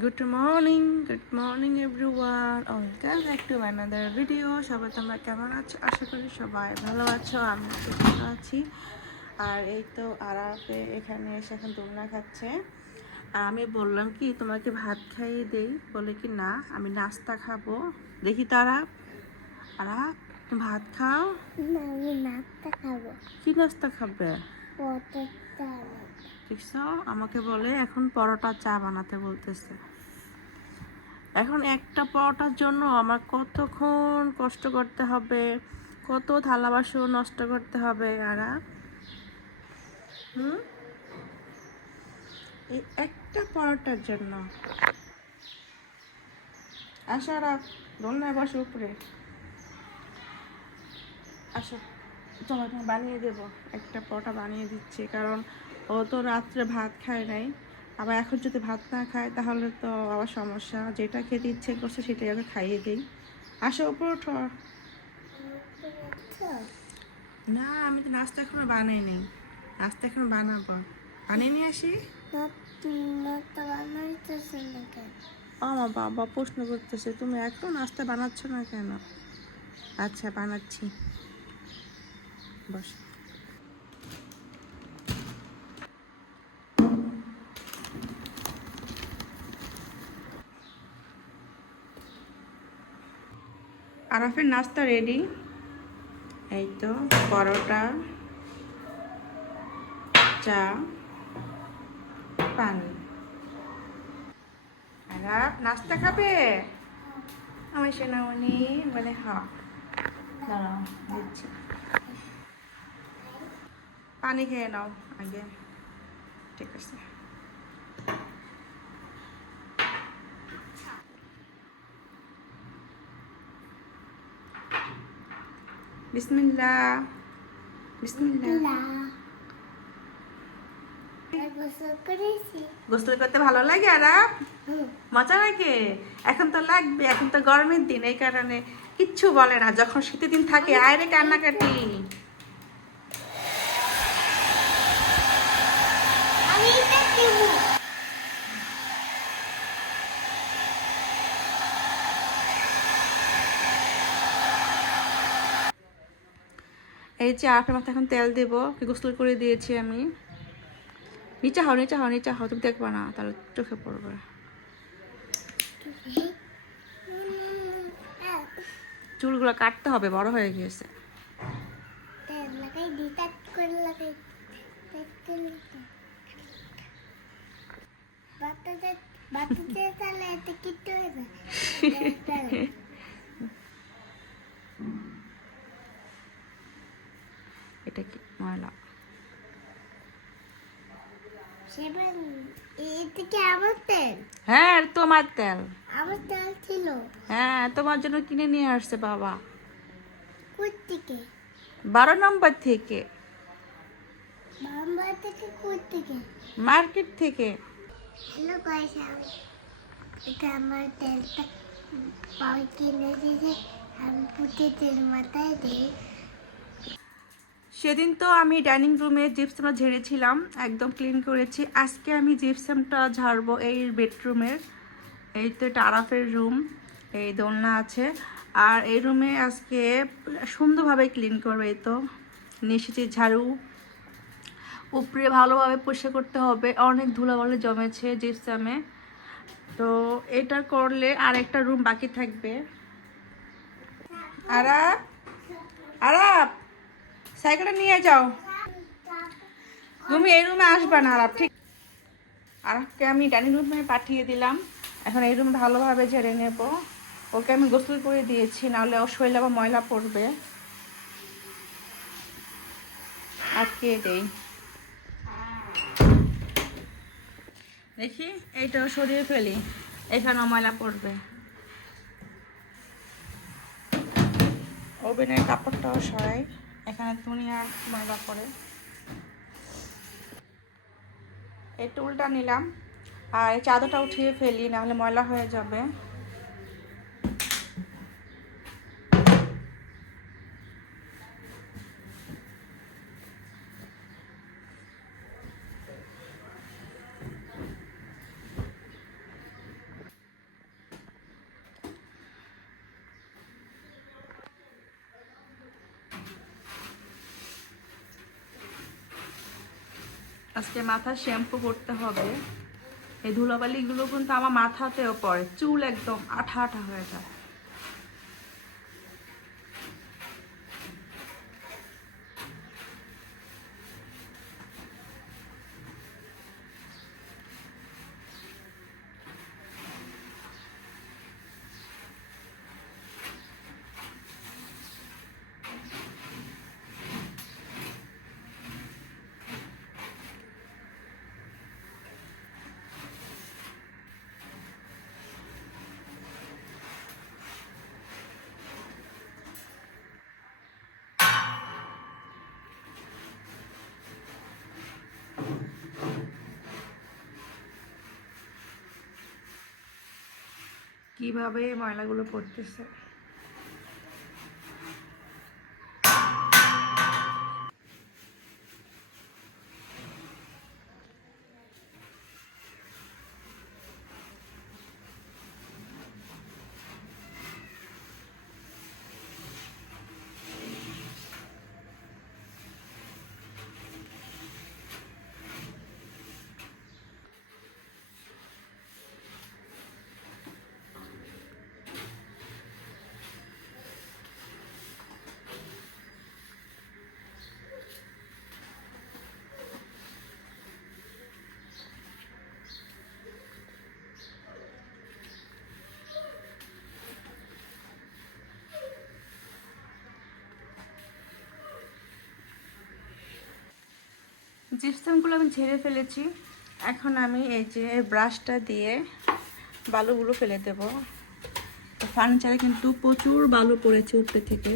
Good morning everyone, welcome back to another video. সবাই তোমরা কেমন আছো? আশা করি সবাই ভালো আছো, আমি তো ভালো আছি। আর এই তো আরাফে এখানে এসে এখন দোলনা খাচ্ছে। আর আমি বললাম কি তোমাকে ভাত খাইয়ে দেই, বলে কি না আমি নাস্তা খাবো। দেখি তো আরাফ, আরাফ তুমি ভাত খাও। না, আমি নাস্তা খাবো। কি নাস্তা খাবে? পরোটা। ঠিক আমাকে বলে এখন পরোটা চা বানাতে বলতেছে। এখন একটা পরোটার জন্য আমার কতক্ষণ কষ্ট করতে হবে, কত থালা বাসন নষ্ট করতে হবে। আর এই একটা পরোটার জন্য। আসো আর দোলনায় বসো উপরে, আসো তোমাকে বানিয়ে দেব। একটা পরোটা বানিয়ে দিচ্ছি, কারণ ও তো রাত্রে ভাত খায় নাই। আবার এখন যদি ভাত না খায় তাহলে তো আবার সমস্যা। যেটা খেতে ইচ্ছে করছে সেটাই ওকে খাইয়ে দিই। আসো উপরে ওঠো। না, আমি তো নাস্তা এখনো বানাইনি, নাস্তা এখনো বানাবো। বানিয়ে নিয়ে আসি। আমার বাবা প্রশ্ন করতেছে তুমি এখনো নাস্তা বানাচ্ছ না কেন? আচ্ছা বানাচ্ছি, বস। আরাফের নাস্তা রেডি। এই তো পরোটা, চা, পানি। আরাফ নাস্তা খাবে? আমার সোনামণি বলে হ্যাঁ। দাঁড়াও দিচ্ছি, পানি খেয়ে নাও আগে। ঠিক আছে। বিসমিল্লাহ, বিসমিল্লাহ। গোসল করতে ভালো লাগে আরাফ? মজা লাগে? এখন তো লাগবে, এখন তো গরমের দিন, এই কারণে কিচ্ছু বলে না। যখন শীতের দিন থাকে আরে কান্নাকাটি। এই যে আরাফের মাথায় এখন তেল দেবো, গোসল করে দিয়েছি আমি। নিচে হও, নিচে হও, নিচে হও, তুমি দেখবে না তাহলে চোখে পড়বে। চুলগুলো কাটতে হবে, বড় হয়ে গিয়েছে। এটা কি ময়লা? হ্যাঁ তোমার তেল। আমার তেল ছিল। হ্যাঁ তোমার জন্য কিনে নিয়ে আসছে বাবা। কোত্থেকে? 12 নম্বর থেকে। বাম্বার থেকে কোত্থেকে? মার্কেট থেকে। হ্যালো গাইস, এটা আমার তেলটা পাওয়া কিনে দিয়েছে। আমি পুঁতে তেল মাথায় দিই। সেদিন তো আমি ডাইনিং রুমে জিপসামটা ঝেড়েছিলাম, একদম ক্লিন করেছি। আজকে আমি জিপসামটা ঝাড়বো এই বেডরুমের। এই তো এটা আরাফের রুম, এই দোলনা আছে। আর এই রুমে আজকে সুন্দরভাবে ক্লিন করবে। এই তো নিশ্চিত ঝাড়ু উপরে ভালোভাবে পরিষ্কার করতে হবে, অনেক ধুলাবালি জমেছে জিপসামে। তো এটা করলে আর একটা রুম বাকি থাকবে। আরাপ, আরাপ সাইকেলটা নিয়ে যাও। তুমি এই রুমে আসবে না আরাপ, ঠিক? আরাপকে আমি ডাইনিং রুমে পাঠিয়ে দিলাম। এখন এই রুম ভালোভাবে ঝেড়ে নেব। ওকে আমি গোসল করে দিয়েছি, নাহলে ও শরীরে আবার ময়লা পড়বে। আটকে দেই, দেখি এইটাও সরিয়ে ফেলি, এখানেও ময়লা পড়বে। ওভেনের কাপড়টাও সরাই, এখানে তুনি আর ময়লা পড়ে। এই টুলটা নিলাম, আর এই চাদরটা উঠিয়ে ফেলি, নাহলে ময়লা হয়ে যাবে। আজকে মাথা শ্যাম্পু করতে হবে। এই ধুলাবালিগুলো কিন্তু আমার মাথাতেও পড়ে, চুল একদম আঠা আঠা হয়ে যায়। কিভাবে ময়লাগুলো পড়তেছে। জিপসামগুলো আমি ঝেড়ে ফেলেছি। এখন আমি এই যে ব্রাশটা দিয়ে বালুগুলো ফেলে দেব। ফার্নিচারে কিন্তু প্রচুর বালু পড়েছে উপরে থেকে।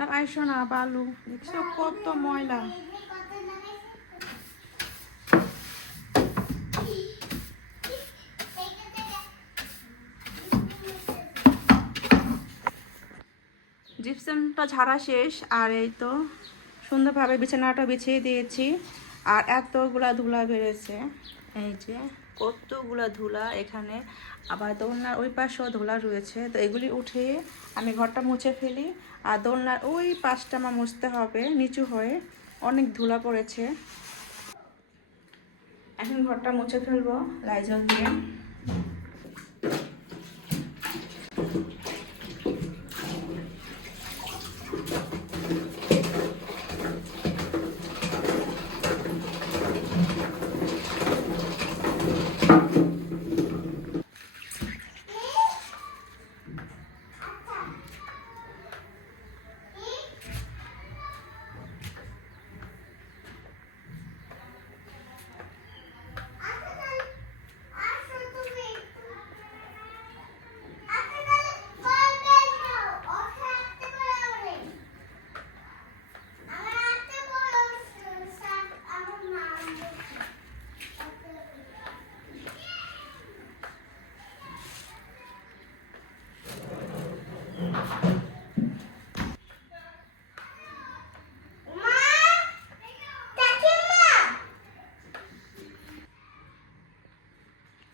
আর আইসো না, বালু দেখছো কত ময়লা। জিপসামটা ঝাড়া শেষ, আর এই তো সুন্দরভাবে বিছানাটা বিছিয়ে দিয়েছি। আর এতগুলা ধুলা বেড়েছে, এই যে কতগুলা ধুলা এখানে। আবার দোলনার ওই পাশেও ধুলা রয়েছে, তো এগুলি উঠিয়ে আমি ঘরটা মুছে ফেলি। আর দোলনার ওই পাশটা আমার মুছতে হবে, নিচু হয়ে অনেক ধুলা পড়েছে। এখন ঘরটা মুছে ফেলবো লাইজল দিয়ে।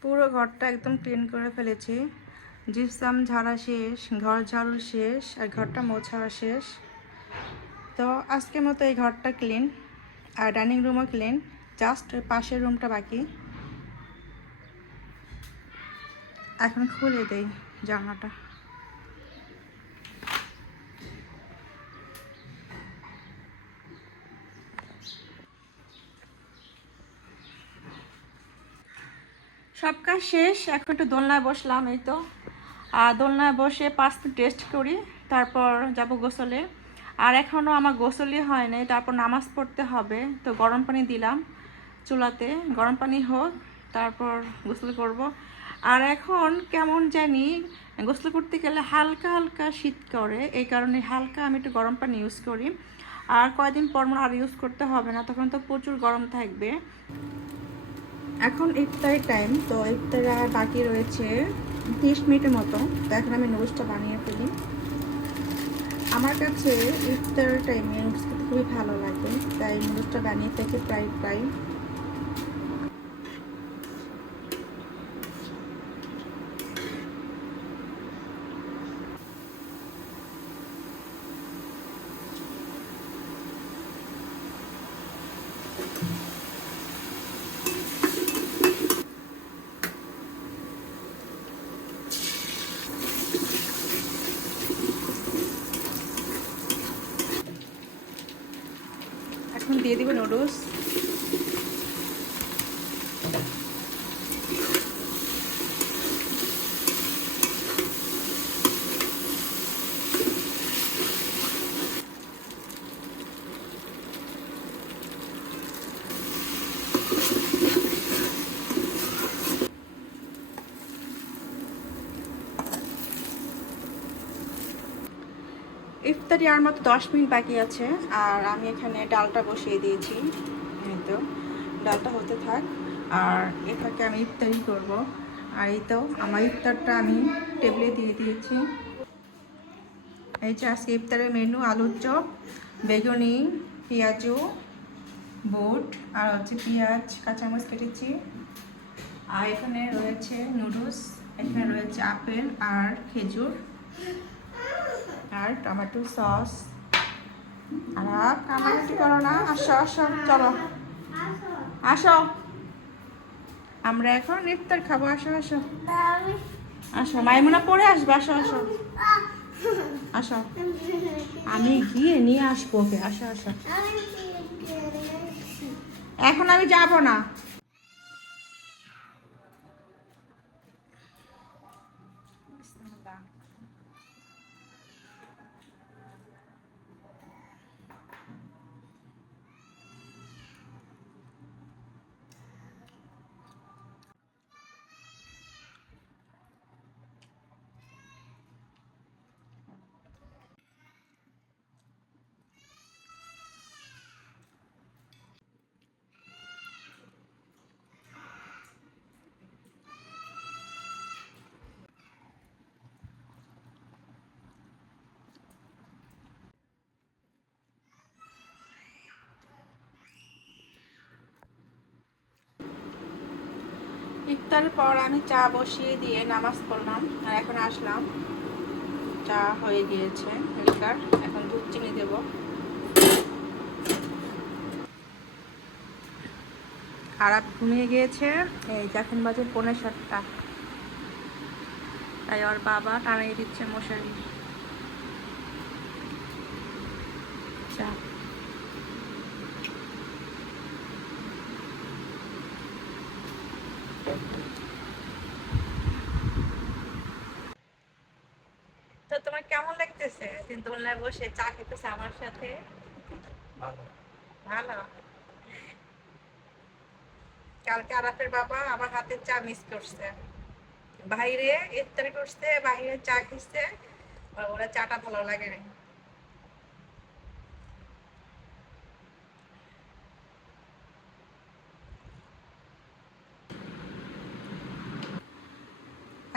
পুরো ঘরটা একদম ক্লিন করে ফেলেছি। জিপসাম ঝাড়া শেষ, ঘর ঝাড়ু শেষ, আর ঘরটা মোছা শেষ। তো আজকের মতো এই ঘরটা ক্লিন, আর ডাইনিং রুমও ক্লিন। জাস্ট ওই পাশের রুমটা বাকি। এখন খুলে দেই জানলাটা। সব কাজ শেষ, এখন একটু দোলনায় বসলাম। এই তো আর দোলনায় বসে 5 মিনিট রেস্ট করি, তারপর যাব গোসলে। আর এখনও আমার গোসলই হয় নাই, তারপর নামাজ পড়তে হবে। তো গরম পানি দিলাম চুলাতে, গরম পানি হোক, তারপর গোসল করব। আর এখন কেমন জানি গোসল করতে গেলে হালকা হালকা শীত করে, এই কারণে হালকা আমি একটু গরম পানি ইউজ করি। আর কয়দিন পর আর ইউজ করতে হবে না, তখন তো প্রচুর গরম থাকবে। এখন ইফতারের টাইম, তো ইফতার আর বাকি রয়েছে 30 মিনিটের মতো। তো এখন আমি নুডলসটা বানিয়ে ফেলি। আমার কাছে ইফতার টাইমে নুডলস খেতে খুবই ভালো লাগে, তাই নুডলসটা বানিয়ে ফেলছি প্রায় প্রায়। এখন দিয়ে দিব নুডলস। ইফতারি আর মাত্র 10 মিনিট বাকি আছে, আর আমি এখানে ডালটা বসিয়ে দিয়েছি। এই তো ডালটা হতে থাক, আর এটাকে আমি ইফতারি করব। আর এই তো আমার ইফতারটা আমি টেবিলে দিয়ে দিয়েছি। এই যে আজকে ইফতারের মেনু: আলুর চপ, বেগুনি, পেঁয়াজু, বুট, আর হচ্ছে পেঁয়াজ কাঁচামরিচ কেটেছি। আর এখানে রয়েছে নুডলস, এখানে রয়েছে আপেল আর খেজুর, আর টমেটো সস। আর কামাটি করো না, আসো আসো, চলো আসো, আমরা এখন ইফতার খাবো। আসো আসো আসো, মাইমুনা পরে আসবে, আসো আসো আসো, আমি গিয়ে নিয়ে আসবো ওকে। আসো আসো, এখন আমি যাব না। ইফতারের পর আমি চা বসিয়ে দিয়ে নামাজ পড়লাম, আর এখন আসলাম। চা হয়ে গিয়েছে লিকার, এখন দুধ চিনি দেব। খারাপ ঘুমিয়ে গিয়েছে, এই এখন বাজে 6:45। তাই ওর বাবা টানিয়ে দিচ্ছে মশারি। চা তো তোমার কেমন লাগতেছে দোলনায় বসে চা খেতেছে আমার সাথে? ভালো। কালকে আরাফের বাবা আমার হাতের চা মিস করছে, বাইরে ইফতারি করছে, বাইরে চা খেচ্ছে, ওরা চাটা ভালো লাগে না।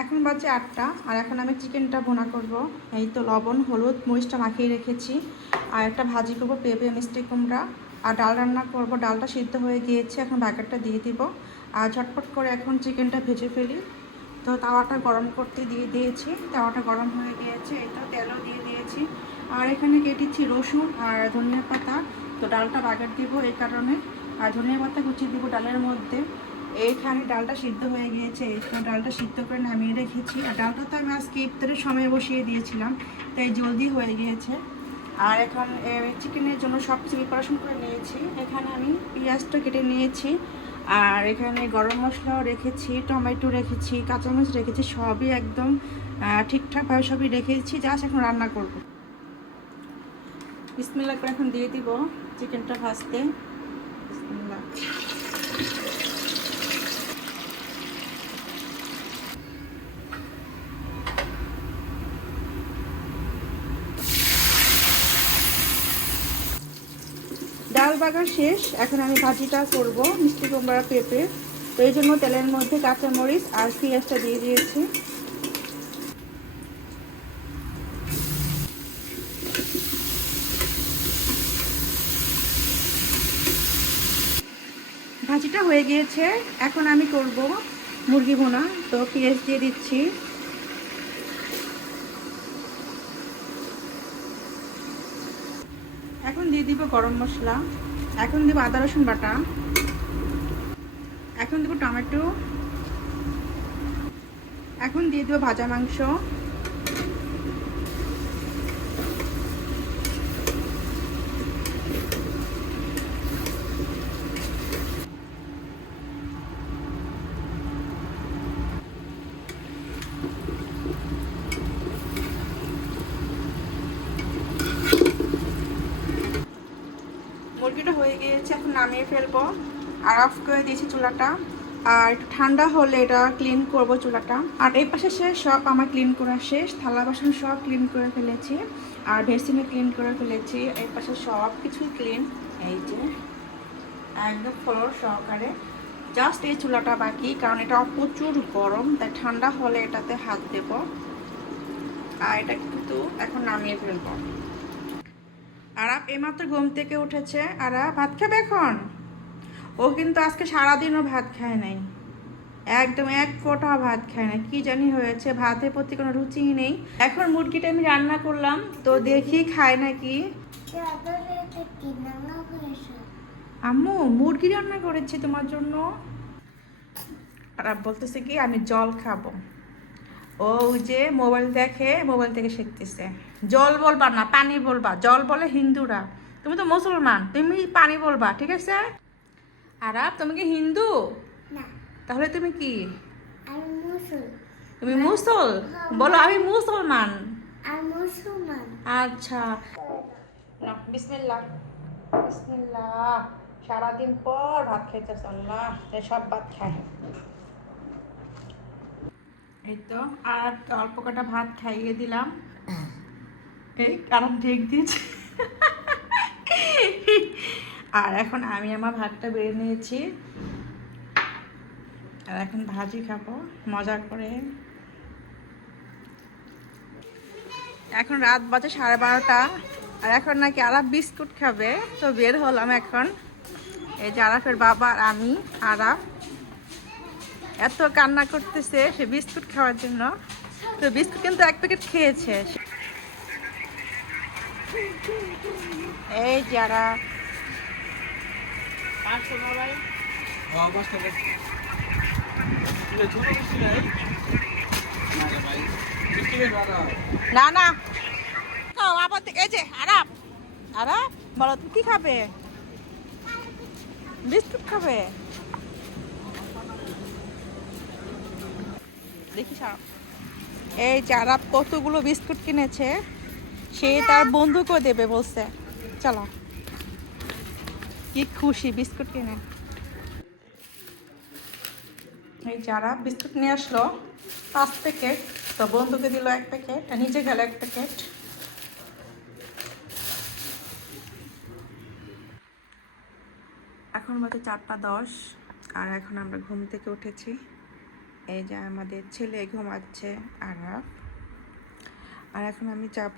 এখন বাজে 8টা, আর এখন আমি চিকেনটা ভুনা করব। এই তো লবণ হলুদ মরিচটা মাখিয়ে রেখেছি। আর একটা ভাজি করব পেঁপে মিষ্টি কুমড়া। আর ডাল রান্না করব, ডালটা সিদ্ধ হয়ে গিয়েছে, এখন বাগারটা দিয়ে দিব। আর ঝটপট করে এখন চিকেনটা ভেজে ফেলি। তো তাওয়াটা গরম করতে দিয়ে দিয়েছি, তাওয়াটা গরম হয়ে গিয়েছে। এই তো তেলও দিয়ে দিয়েছি। আর এখানে কেটেছি রসুন আর ধনিয়া পাতা। তো ডালটা বাগার দিব এই কারণে। আর ধনিয়া পাতা কুচিয়ে দিব ডালের মধ্যে। এইখানে ডালটা সিদ্ধ হয়ে গিয়েছে, এইখানে ডালটা সিদ্ধ করে নামিয়ে রেখেছি। আর ডালটা তো আমি আজকে ইফতারের সময় বসিয়ে দিয়েছিলাম, তাই জলদি হয়ে গিয়েছে। আর এখন চিকেনের জন্য সব কিছু প্রিপারেশন করে নিয়েছি। এখানে আমি পেঁয়াজটা কেটে নিয়েছি, আর এখানে গরম মশলাও রেখেছি, টমেটো রেখেছি, কাঁচামরিচ রেখেছি, সবই একদম ঠিকঠাকভাবে সবই রেখেছি। জাস্ট এখন রান্না করব। বিসমিল্লাহ করে এখন দিয়ে দিব চিকেনটা ভাজতে। বিসমিল্লাহ। ডাল বাগার শেষ, এখন আমি ভাজিটা করব মিষ্টি কুমড়া পেঁপে। তো এই জন্য তেলের মধ্যে কাঁচামরিচ আর পেঁয়াজটা দিয়ে দিয়েছি। ভাজিটা হয়ে গিয়েছে, এখন আমি করব মুরগি ভুনা। তো পেঁয়াজ দিয়ে দিচ্ছি, এখন দিয়ে দিব গরম মশলা, এখন দিব আদা রসুন বাটা, এখন দিব টমেটো, এখন দিয়ে দিব ভাজা মাংস, মুরগিটা হয়ে গিয়েছে, এখন নামিয়ে ফেলবো। আর অফ করে দিয়েছি চুলাটা। আর একটু ঠান্ডা হলে এটা ক্লিন করব চুলাটা। আর এই পাশে শেষ, সব আমার ক্লিন করা শেষ। থালা বাসন সব ক্লিন করে ফেলেছি, আর বেসিনে ক্লিন করে ফেলেছি। এই পাশে সব কিছুই ক্লিন, এই যে একদম ফ্লোর সহকারে। জাস্ট এই চুলাটা বাকি, কারণ এটা প্রচুর গরম, তাই ঠান্ডা হলে এটাতে হাত দেব। আর এটা কিন্তু এখন নামিয়ে ফেলবো। আরাপ এইমাত্র ঘুম থেকে উঠেছে। আরাপ ভাত খাবে এখন? ও কিন্তু আজকে সারাদিনও ভাত খায় নাই, একদম এক ফোঁটা ভাত খায় না। কি জানি হয়েছে, ভাতের প্রতি কোনো রুচিই নেই। এখন মুরগিটা আমি রান্না করলাম, তো দেখি খায় নাকি। আম্মু মুরগি রান্না করেছি তোমার জন্য। আরাপ বলতেছে কি আমি জল খাবো। ও যে মোবাইল দেখে, মোবাইল থেকে শিখতেছে। জল বলবা না, পানি বলবা। জল বলে হিন্দুরা, তুমি তো মুসলমান, তুমি পানি বলবা, ঠিক আছে? আরাব তুমি কি হিন্দু? না। তাহলে তুমি কি? আমি মুসল। তুমি মুসল? বলো আমি মুসলমান। আমি মুসলমান। আচ্ছা না, বিসমিল্লাহ। বিসমিল্লাহ। সারাদিন পর ভাত খাইতেছ, আল্লাহ সব ভাত খায়। এই তো আর অল্প কটা ভাত খাইয়ে দিলাম। এই কারণ ঢেক দিয়েছে। আর এখন আমি আমার ভাতটা বেড়ে নিয়েছি, আর এখন ভাজি খাবো মজা করে। এখন রাত বাজে 12:30, আর এখন নাকি আরাফ বিস্কুট খাবে। তো বের হলাম এখন। এই যে আরাফের বাবা আর আমি। আরাফ এত কান্না করতেছে সে বিস্কুট খাওয়ার জন্য। তো বিস্কুট কিন্তু এক প্যাকেট খেয়েছে। এই যারা না না আবার এই যে আরাফ। আরাফ বলো তুমি কি খাবে? বিস্কুট খাবে? দেখি এই যে আরাফ কতগুলো বিস্কুট কিনেছে, সে তার বন্ধুকেও দেবে বলছে। চলো, কি খুশি বিস্কুট কিনে। এই যারা বিস্কুট নিয়ে আসলো 5 প্যাকেট, তো বন্ধুকে দিল 1 প্যাকেট, আর নিজে গেল 1 প্যাকেট। এখন বাজে 4:10, আর এখন আমরা ঘুম থেকে উঠেছি। এই যে আমাদের ছেলে ঘুমাচ্ছে আরাফ। আর এখন আমি যাব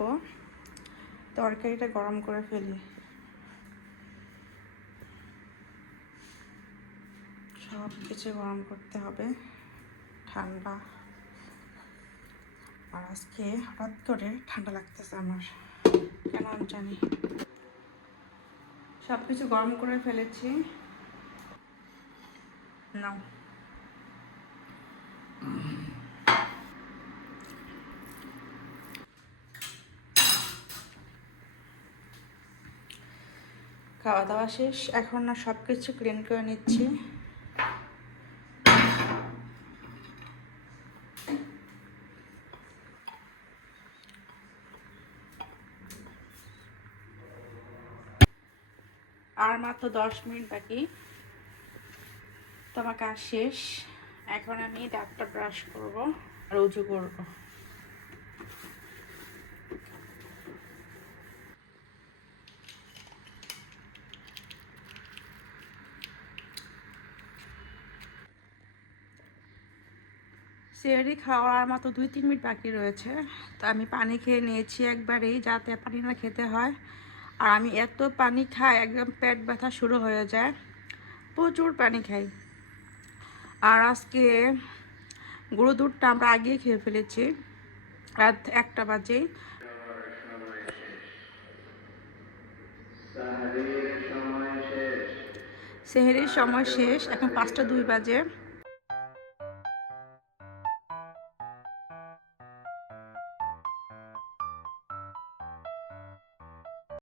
তরকারিটা গরম করে ফেলি। সব কিছু গরম করতে হবে, ঠান্ডা। আর আজকে হঠাৎ করে ঠান্ডা লাগতেছে আমার, কেন আমি জানি। সব কিছু গরম করে ফেলেছি। নাও খাওয়া দাওয়া শেষ, এখন না সব কিছু ক্লিন করে নিচ্ছি। আর মাত্র 10 মিনিট বাকি, তো আমার কাজ শেষ। এখন আমি দাঁতটা ব্রাশ করব আর উজু করব। সেহরি খাওয়ার মাত্র 2-3 মিনিট বাকি রয়েছে, তো আমি পানি খেয়ে নিয়েছি একবারেই, যাতে পানি না খেতে হয়। আর আমি এত পানি খাই একদম পেট ব্যথা শুরু হয়ে যায়, প্রচুর পানি খাই। আর আজকে গরুর দুধটা আমরা আগেই খেয়ে ফেলেছি, রাত 1টা বাজে। সেহরির সময় শেষ, এখন 5টা 2 বাজে।